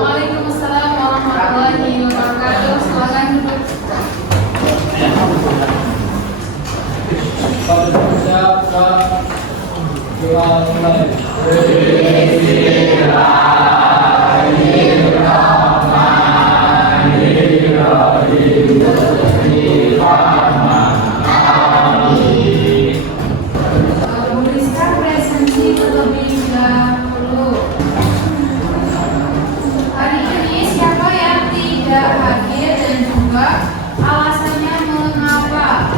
Waalaikumsalam warahmatullahi wabarakatuh. Silakan duduk. Tuliskan presensi terlebih dahulu. Hari ini siapa yang tidak hadir dan juga alasannya mengapa?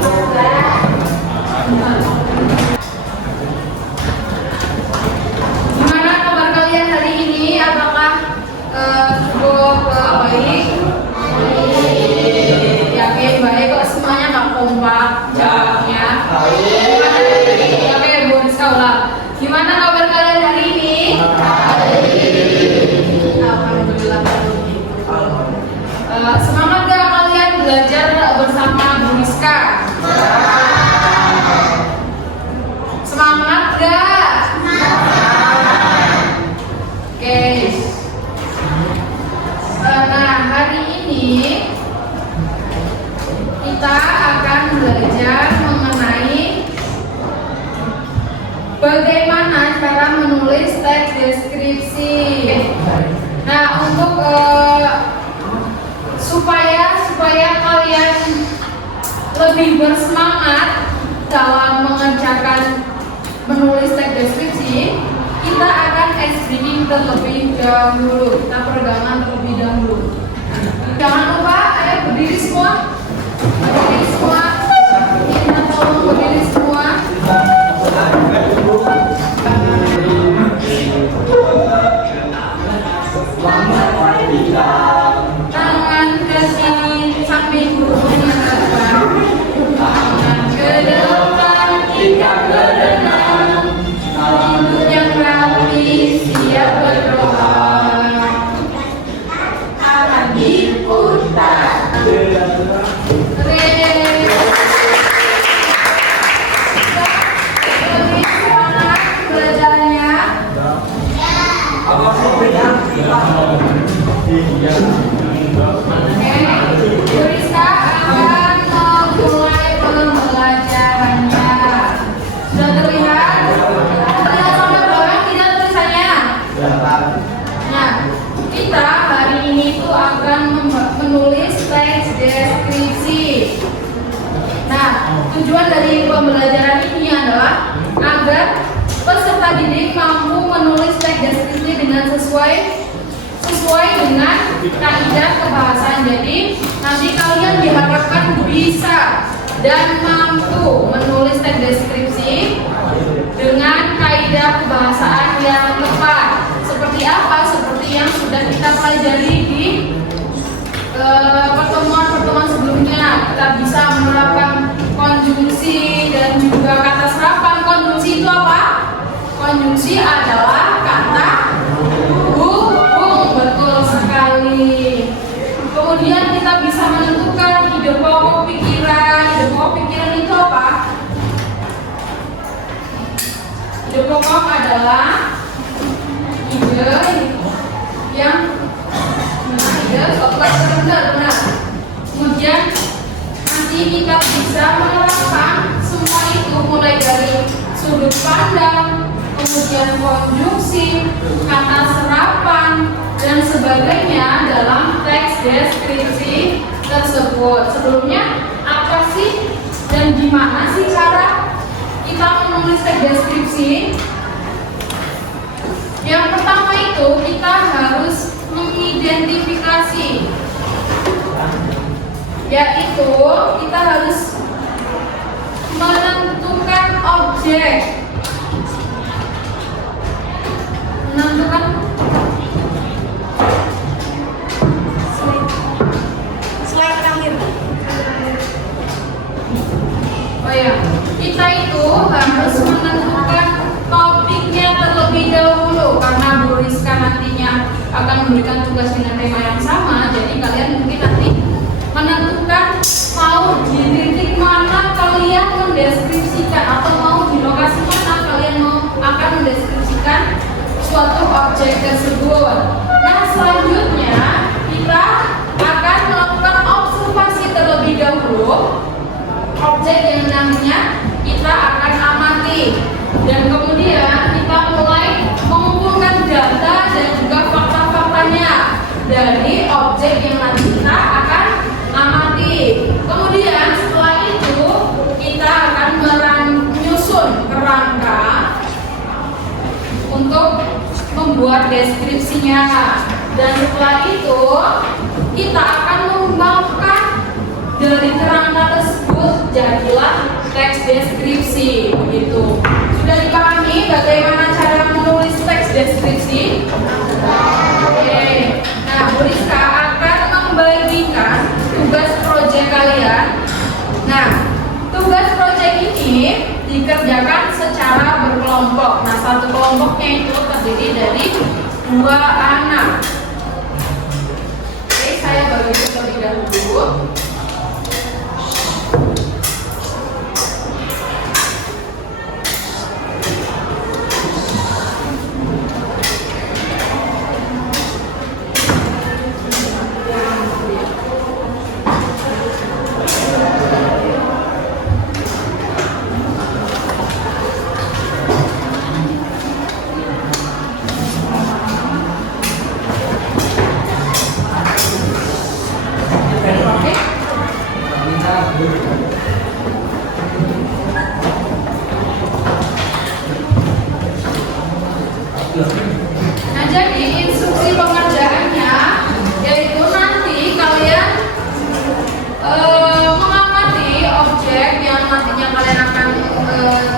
Gimana kabar kalian hari ini? Apakah cukup baik? Yakin baik kok semuanya nggak kompak jawabnya? Oke, Bu Rizka ulang. Gimana kabar kalian hari ini? Alhamdulillah kalau gitu. Semangat gak kalian belajar bersama Bu Rizka? Semangat gak? Oke. Nah, hari ini kita akan belajar mengenai bagaimana cara menulis teks deskripsi. Nah, untuk supaya kalian lebih bersemangat dalam mengerjakan menulis teks deskripsi, kita akan ice breaking terlebih dahulu. Kita peregangan terlebih dahulu. Jangan lupa, ayo berdiri semua. Berdiri semua. Kita tolong berdiri semua. Tangan ke sini sambil gurunya depan. Tangan ke depan, kita berenang. Tubuh yang rapi, siap berdoa. Akan diputar. Lebih semangat belajarnya. Bu Rizka akan memulai pembelajarannya. Sudah terlihat? Terlihat sampai belakang tidak tulisannya? Nah, kita hari ini tuh akan menulis teks deskripsi. Nah, tujuan dari pembelajaran ini adalah agar peserta didik mampu menulis teks deskripsi dengan sesuai dengan kaidah kebahasaan. Jadi nanti kalian diharapkan bisa dan mampu menulis teks deskripsi dengan kaidah kebahasaan yang tepat. Seperti apa? Seperti yang sudah kita pelajari di pertemuan sebelumnya. Kita bisa menerapkan konjungsi dan juga kata serapan. Konjungsi itu apa? Konjungsi adalah kata hubung, betul sekali. Kemudian kita bisa menentukan ide pokok pikiran. Ide pokok pikiran itu apa? Ide pokok adalah ide yang benar. Kemudian nanti kita bisa menerapkan semua itu mulai dari sudut pandang, kemudian konjungsi, kata serapan, dan sebagainya dalam teks deskripsi tersebut. Sebelumnya apa sih dan gimana sih cara kita menulis teks deskripsi? Yang pertama itu kita harus mengidentifikasi, yaitu kita harus menentukan objek, menentukan slide terakhir. Oh ya, kita itu harus menentukan topiknya terlebih dahulu karena Bu Rizka nantinya akan memberikan tugas dengan tema yang sama. Jadi kalian mungkin nanti menentukan objek tersebut. Nah, selanjutnya kita akan melakukan observasi terlebih dahulu. Objek yang namanya kita akan amati, dan kemudian kita mulai mengumpulkan data dan juga fakta-faktanya dari objek yang nanti kita akan amati. Kemudian setelah itu kita akan menyusun kerangka untuk membuat deskripsinya, dan setelah itu kita akan mengembangkan dari kerangka tersebut jadilah teks deskripsi. Begitu. Sudah dipahami bagaimana cara menulis teks deskripsi? Oke. Nah, Bu Rizka akan membagikan tugas proyek kalian. Nah, tugas proyek ini dikerjakan secara berkelompok. Nah, satu kelompoknya itu terdiri dari 2 anak. Oke, saya bagi terlebih dahulu. Nah, jadi instruksi pengerjaannya yaitu nanti kalian mengamati objek yang nantinya kalian akan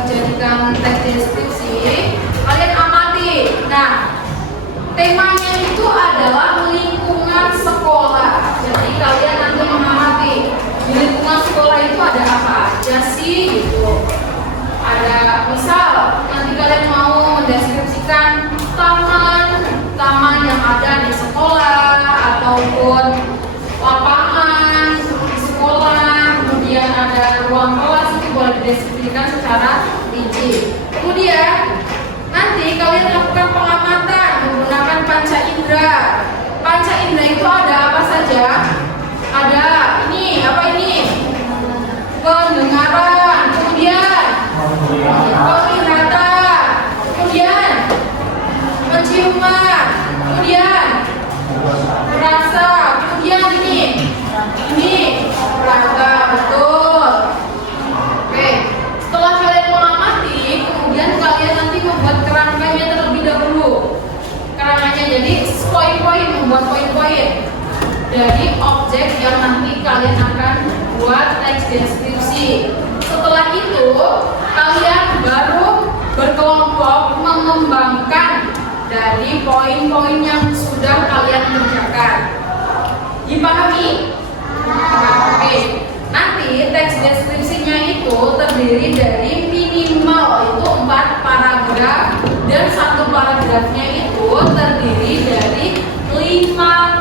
jadikan teks deskripsi. Kalian amati. Nah, temanya itu adalah lingkungan sekolah. Jadi kalian nanti mengamati di lingkungan sekolah itu ada apa aja sih gitu. Ada misal nanti kalian mau mendeskripsikan taman yang ada di sekolah ataupun lapangan di sekolah, kemudian ada ruang kelas, itu boleh dideskripsikan secara rinci. Kemudian nanti kalian lakukan pengamatan menggunakan panca indera. Panca indera itu ada apa saja? Ada ini, apa ini? Pendengaran, kemudian penglihatan, kemudian penciuman, kemudian rasa, kemudian ini rasa, betul. Oke, setelah kalian mengamati, kemudian kalian nanti membuat kerangkanya terlebih dahulu. Kerangkanya jadi poin-poin, membuat poin-poin dari objek yang nanti kalian akan buat teks deskripsi. Setelah itu kalian baru berkelompok mengembangkan dari poin-poin yang sudah kalian kerjakan. Dipahami? Oke. Nanti teks deskripsinya itu terdiri dari minimal itu 4 paragraf, dan satu paragrafnya itu terdiri dari 5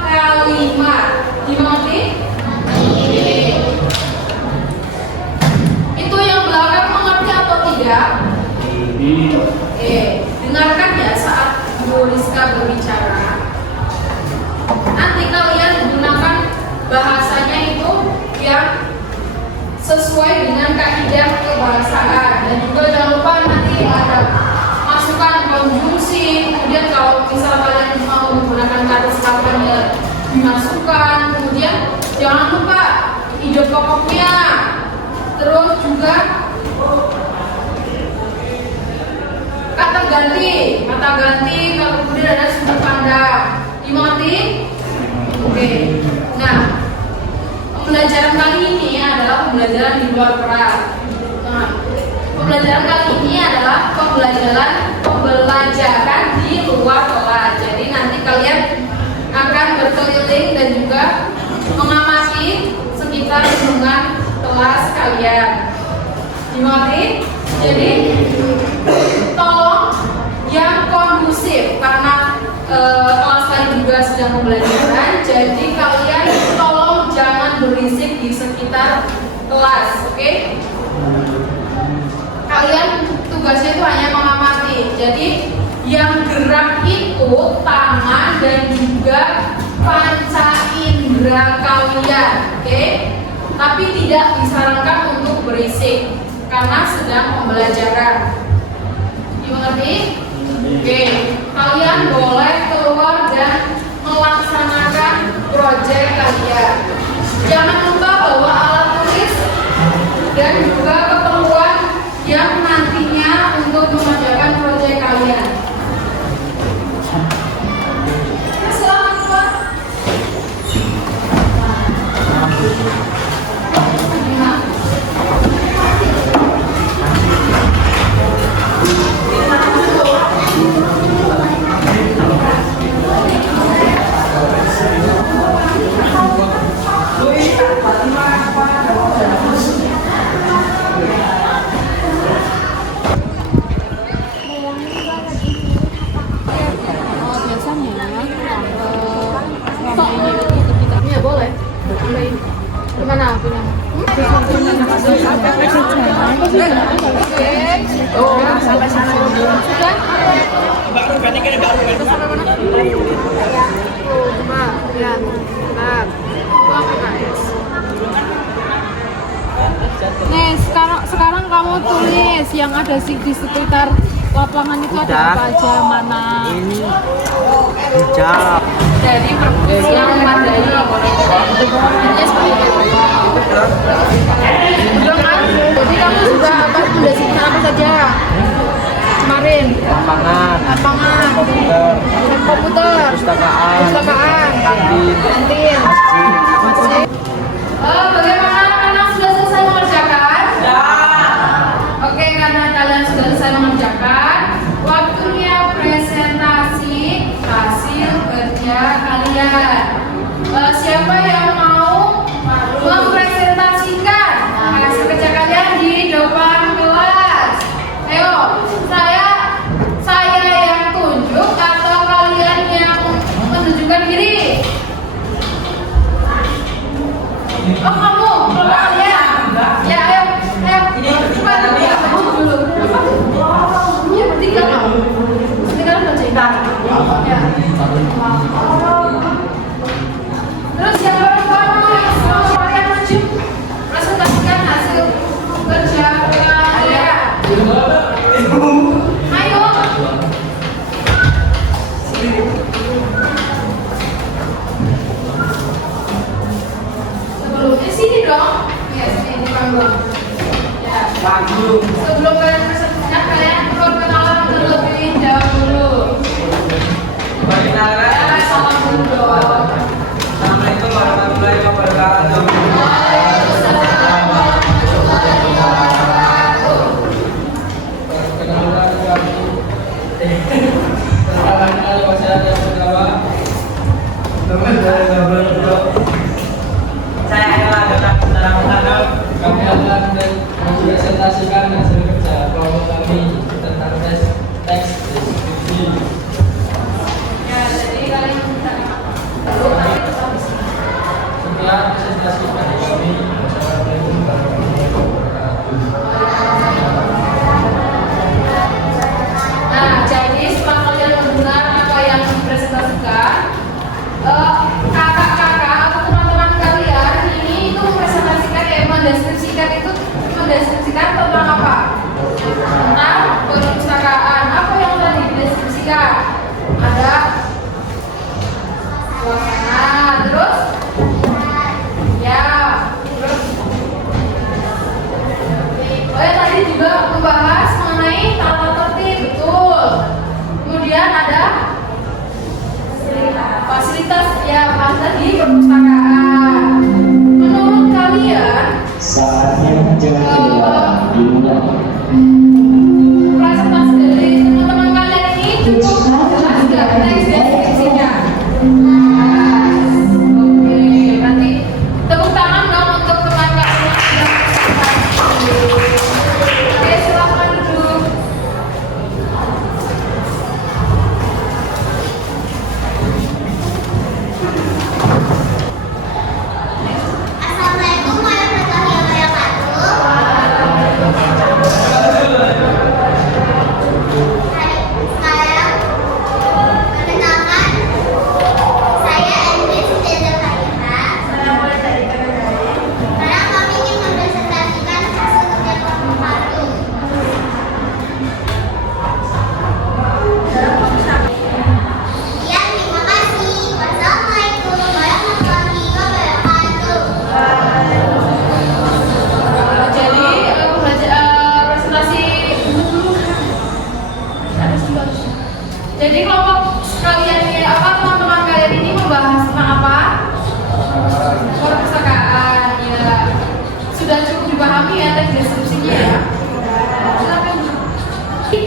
kalimat. Dimengerti? Itu yang belakang mengerti atau tidak? Dengarkan ya saat Bu Rizka berbicara. Nanti kalian gunakan bahasanya itu yang sesuai dengan kaidah kebahasaan, dan juga jangan lupa nanti ada masukan konjungsi. Kemudian kalau misal kalian mau menggunakan kata serapan ya dimasukkan. Kemudian jangan lupa ide pokoknya. Terus juga kata ganti kalau kemudian ada sudut pandang. Dimengerti? Oke. Nah, pembelajaran kali ini adalah pembelajaran di luar kelas. Nah, pembelajaran kali ini adalah pembelajaran di luar kelas. Jadi nanti kalian akan berkeliling dan juga mengamati sekitar lingkungan kelas kalian. Dimengerti? Jadi tolong yang kondusif karena kelas kalian juga sedang pembelajaran. Jadi kalian tolong jangan berisik di sekitar kelas, oke? Kalian tugasnya itu hanya mengamati. Jadi Yang gerak itu tangan dan juga panca indera kalian, oke? Tapi tidak disarankan untuk berisik karena sedang pembelajaran. Dimengerti? Oke, kalian boleh keluar dan melaksanakan proyek kalian. Jangan lupa bawa alat tulis dan juga keperluan yang nantinya untuk mengerjakan proyek kalian. Gimana punya? Oh, sampai sana dulu. Sudah? Coba, lihat. Bentar. Nih, sekarang kamu tulis yang ada di sekitar lapangan itu ada apa aja, mana? Ini hijab. Dari perpus yang memadai. Belum kan? Jadi kamu sudah mendasarkan apa saja kemarin? Lapangan, komputer, pustakaan, kantin, masjid. Bagaimana anak sudah selesai mengerjakan? Ya. Oke, karena kalian sudah selesai mengerjakan, waktunya presentasi hasil kerja kalian. Siapa yang mau mempresentasikan hasil kerja kalian di depan kelas? Ayo, saya yang tunjuk atau kalian yang menunjukkan diri? Oh, kamu, kalian. Ya, ayo. Coba dulu. Ya, bertiga kamu. Bertiga udah cerita. Ya. Terus yang baru kalian maju presentasikan hasil kerja kalian. Ayo. Sebelum di sini dong. Ya, sini di panggung. Ya. Sebelum kalian presentasikan, kalian perlu kenalan terlebih dahulu. Ya, salam dulu dong. Assalamualaikum warahmatullahi wabarakatuh. Waalaikumsalam warahmatullahi wabarakatuh. Saya adalah anggota Putara. Kami akan mempresentasikan hasil kerja kelompok kami tentang teks deskripsi. Ya, jadi kalian minta Setelah presentasi pada kami, Assalamualaikum warahmatullahi wabarakatuh. Nah, jadi setelah kalian mendengar apa yang dipresentasikan, kakak-kakak atau teman-teman kalian ini itu mendeskripsikan tentang apa? Tentang perpustakaan. Apa yang telah dideskripsikan? Ada suasana, terus ya, terus tadi juga membahas mengenai tata tertib, betul. Kemudian ada fasilitas ya, tadi perpustakaan. Menurut kalian saatnya jalan dimulai. presentasi dari teman-teman kalian ini cukup jelas nggak teks deskripsinya? Oke, berarti tepuk tangan dong untuk teman kalian yang sudah presentasi. Oke, silakan duduk.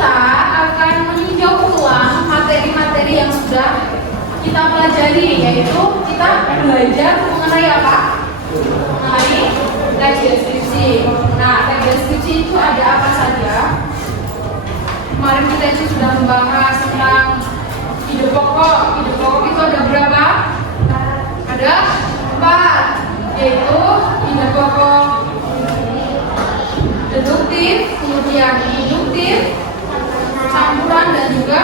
kita akan meninjau ulang materi-materi yang sudah kita pelajari, yaitu kita belajar mengenai apa? Mengenai teks deskripsi. Nah, teks deskripsi itu ada apa saja? Kemarin kita itu sudah membahas tentang ide pokok. Ide pokok itu ada berapa? Ada 4, yaitu ide pokok deduktif, kemudian induktif, campuran, dan juga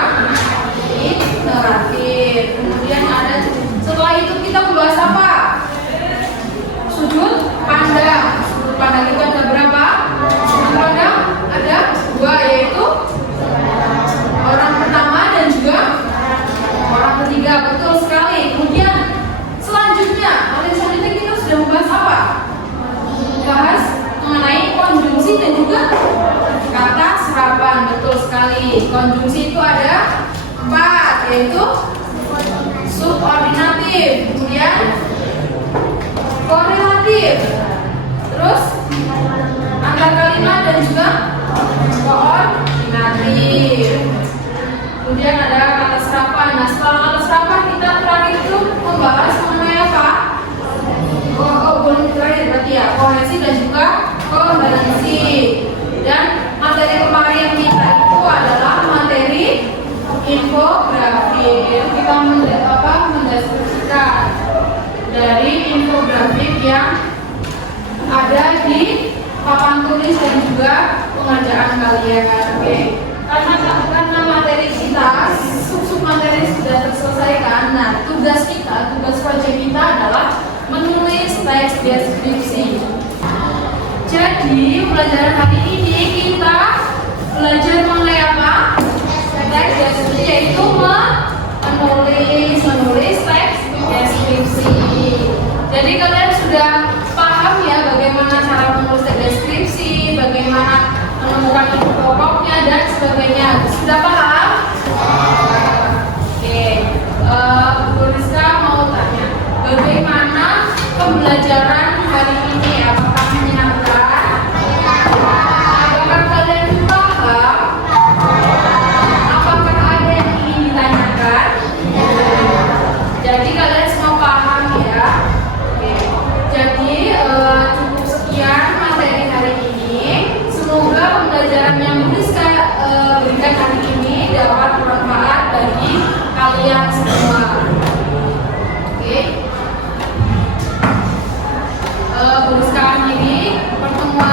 iteratif. Kemudian ada, setelah itu kita membahas apa? Sudut pandang. Sudut pandang itu ada berapa? Sudut pandang ada 2, yaitu orang pertama dan juga orang ketiga. Betul sekali. Kemudian selanjutnya, materi selanjutnya kita sudah membahas apa? Bahas mengenai konjungsi dan juga kata serapan. Betul sekali. Konjungsi itu ada 4, yaitu subordinatif, kemudian korelatif, terus antar kalimat, dan juga koordinatif. Kemudian ada kata serapan. Nah, setelah kata serapan kita terakhir itu membahas mengenai apa? Belum terakhir berarti ya, koherensi dan juga koherensi. Dan materi kemarin kita itu adalah materi infografik. Kita mendeskripsikan dari infografik yang ada di papan tulis dan juga pengerjaan kalian. Oke. Karena materi kita, sub materi sudah terselesaikan. Nah, tugas proyek kita adalah menulis teks deskripsi. Jadi, pelajaran hari ini kita belajar mengenai apa? Teks deskripsi, yaitu menulis teks deskripsi. Jadi kalian sudah paham ya bagaimana cara menulis teks deskripsi, bagaimana menemukan ide pokoknya dan sebagainya. Sudah paham? Oke. Bu Rizka mau tanya, bagaimana pembelajaran hari ini? Apakah menyenangkan? Apakah kalian paham? Apakah ada yang ingin ditanyakan? Jadi kalian semua paham ya? Oke. Jadi cukup sekian materi hari ini. Semoga pembelajaran yang Rizka berikan hari ini dapat bermanfaat bagi kalian semua. Oke. Bu Rizka akhiri pertemuan